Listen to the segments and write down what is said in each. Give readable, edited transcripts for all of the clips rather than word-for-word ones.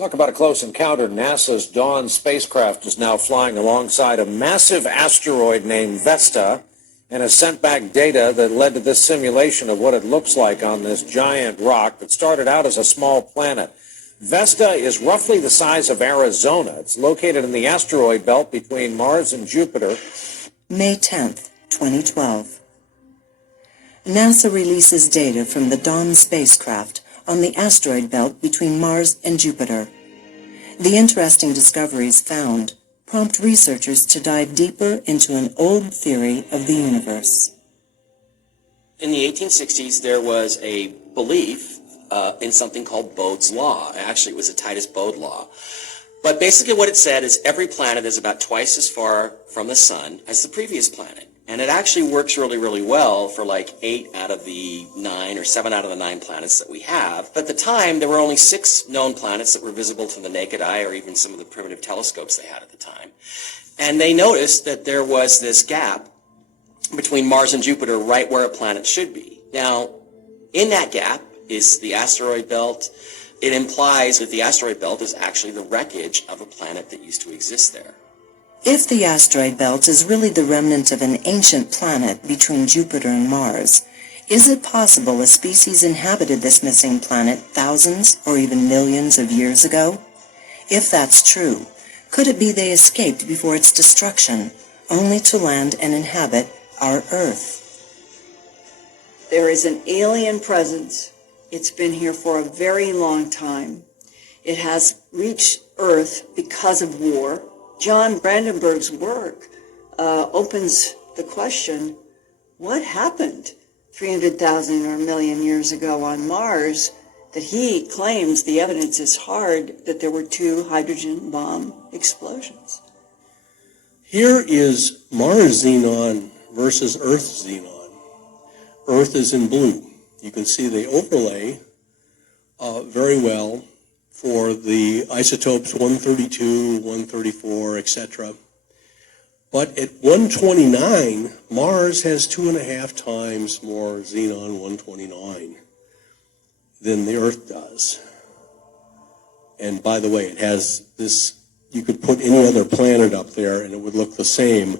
Talk about a close encounter. NASA's Dawn spacecraft is now flying alongside a massive asteroid named Vesta and has sent back data that led to this simulation of what it looks like on this giant rock that started out as a small planet. Vesta is roughly the size of Arizona. It's located in the asteroid belt between Mars and Jupiter. May 10th, 2012. NASA releases data from the Dawn spacecraft on the asteroid belt between Mars and Jupiter. The interesting discoveries found prompt researchers to dive deeper into an old theory of the universe. In the 1860s, there was a belief in something called Bode's Law. Actually, it was the Titus-Bode Law. But basically what it said is every planet is about twice as far from the sun as the previous planet. And it actually works really, really well for like 8 out of the 9 or 7 out of the 9 planets that we have. But at the time, there were only 6 known planets that were visible to the naked eye or even some of the primitive telescopes they had at the time. And they noticed that there was this gap between Mars and Jupiter right where a planet should be. Now, in that gap is the asteroid belt. It implies that the asteroid belt is actually the wreckage of a planet that used to exist there. If the asteroid belt is really the remnant of an ancient planet between Jupiter and Mars, is it possible a species inhabited this missing planet thousands or even millions of years ago? If that's true, could it be they escaped before its destruction, only to land and inhabit our Earth? There is an alien presence. It's been here for a very long time. It has reached Earth because of war. John Brandenburg's work opens the question, what happened 300,000 or a million years ago on Mars that he claims the evidence is hard that there were 2 hydrogen bomb explosions? Here is Mars xenon versus Earth xenon. Earth is in blue. You can see the overlay very well for the isotopes 132, 134, etc. But at 129, Mars has 2.5 times more xenon 129 than the Earth does. And by the way, it has this, you could put any other planet up there and it would look the same.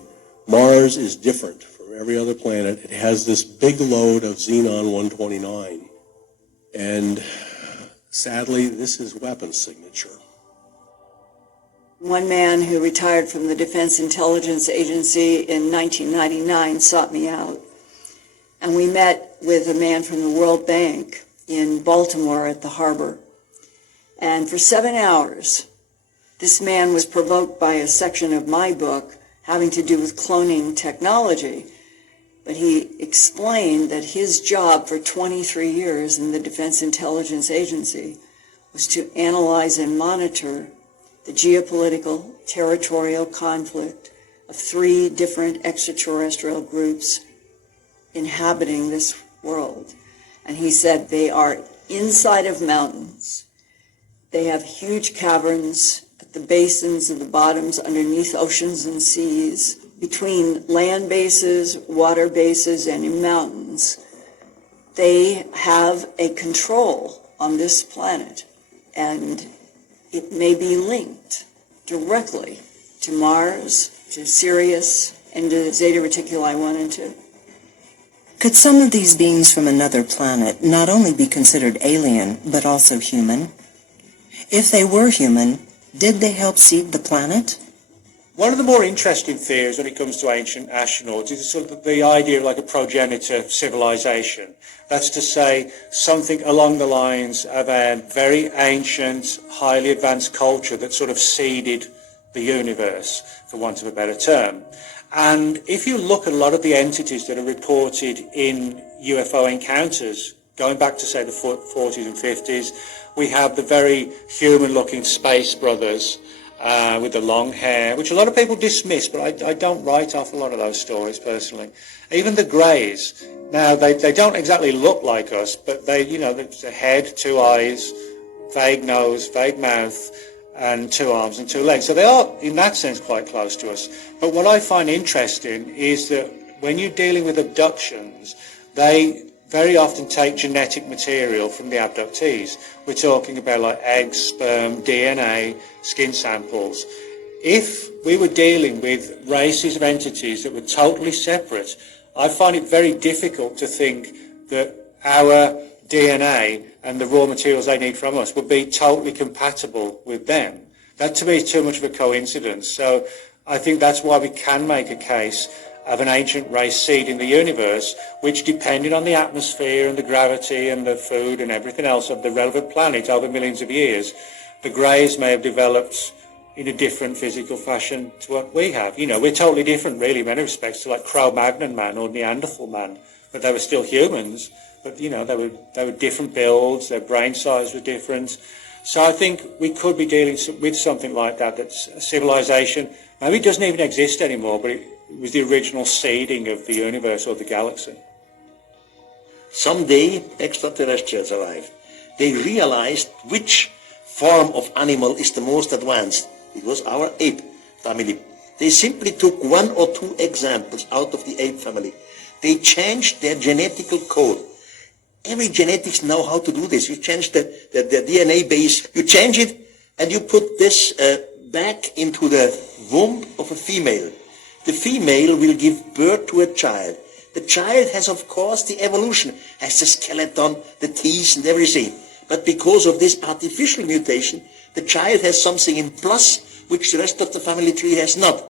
Mars is different from every other planet. It has this big load of xenon 129. And sadly, this is weapons signature. One man who retired from the Defense Intelligence Agency in 1999 sought me out. And we met with a man from the World Bank in Baltimore at the harbor. And for 7 hours, this man was provoked by a section of my book having to do with cloning technology. But he explained that his job for 23 years in the Defense Intelligence Agency was to analyze and monitor the geopolitical, territorial conflict of 3 different extraterrestrial groups inhabiting this world. And he said they are inside of mountains. They have huge caverns at the basins and the bottoms underneath oceans and seas, between land bases, water bases, and in mountains. They have a control on this planet, and it may be linked directly to Mars, to Sirius, and to Zeta Reticuli 1 and 2. Could some of these beings from another planet not only be considered alien, but also human? If they were human, did they help seed the planet? One of the more interesting theories when it comes to ancient astronauts is sort of the idea of like a progenitor civilization. That's to say, something along the lines of a very ancient, highly advanced culture that sort of seeded the universe, for want of a better term. And if you look at a lot of the entities that are reported in UFO encounters, going back to, say, the 40s and 50s, we have the very human-looking space brothers, with the long hair, which a lot of people dismiss, but I don't write off a lot of those stories personally. Even the Greys, now they don't exactly look like us, but they, you know, there's a head, 2 eyes, vague nose, vague mouth, and 2 arms and 2 legs. So they are, in that sense, quite close to us. But what I find interesting is that when you're dealing with abductions, they very often take genetic material from the abductees. We're talking about like eggs, sperm, DNA, skin samples. If we were dealing with races of entities that were totally separate, I find it very difficult to think that our DNA and the raw materials they need from us would be totally compatible with them. That to me is too much of a coincidence. So I think that's why we can make a case of an ancient race seed in the universe, which, depending on the atmosphere and the gravity and the food and everything else of the relevant planet over millions of years, the Greys may have developed in a different physical fashion to what we have. You know, we're totally different, really, in many respects, to like Cro-Magnon man or Neanderthal man, but they were still humans. But, you know, they were different builds, their brain size was different. So I think we could be dealing with something like that, that's a civilization. Maybe it doesn't even exist anymore, but it was the original seeding of the universe or the galaxy. Someday, extraterrestrials arrived. They realized which form of animal is the most advanced. It was our ape family. They simply took one or two examples out of the ape family. They changed their genetical code. Every genetics know how to do this. You change the DNA base, you change it, and you put this back into the womb of a female. The female will give birth to a child. The child has, of course, the evolution, has the skeleton, the teeth and everything. But because of this artificial mutation, the child has something in plus which the rest of the family tree has not.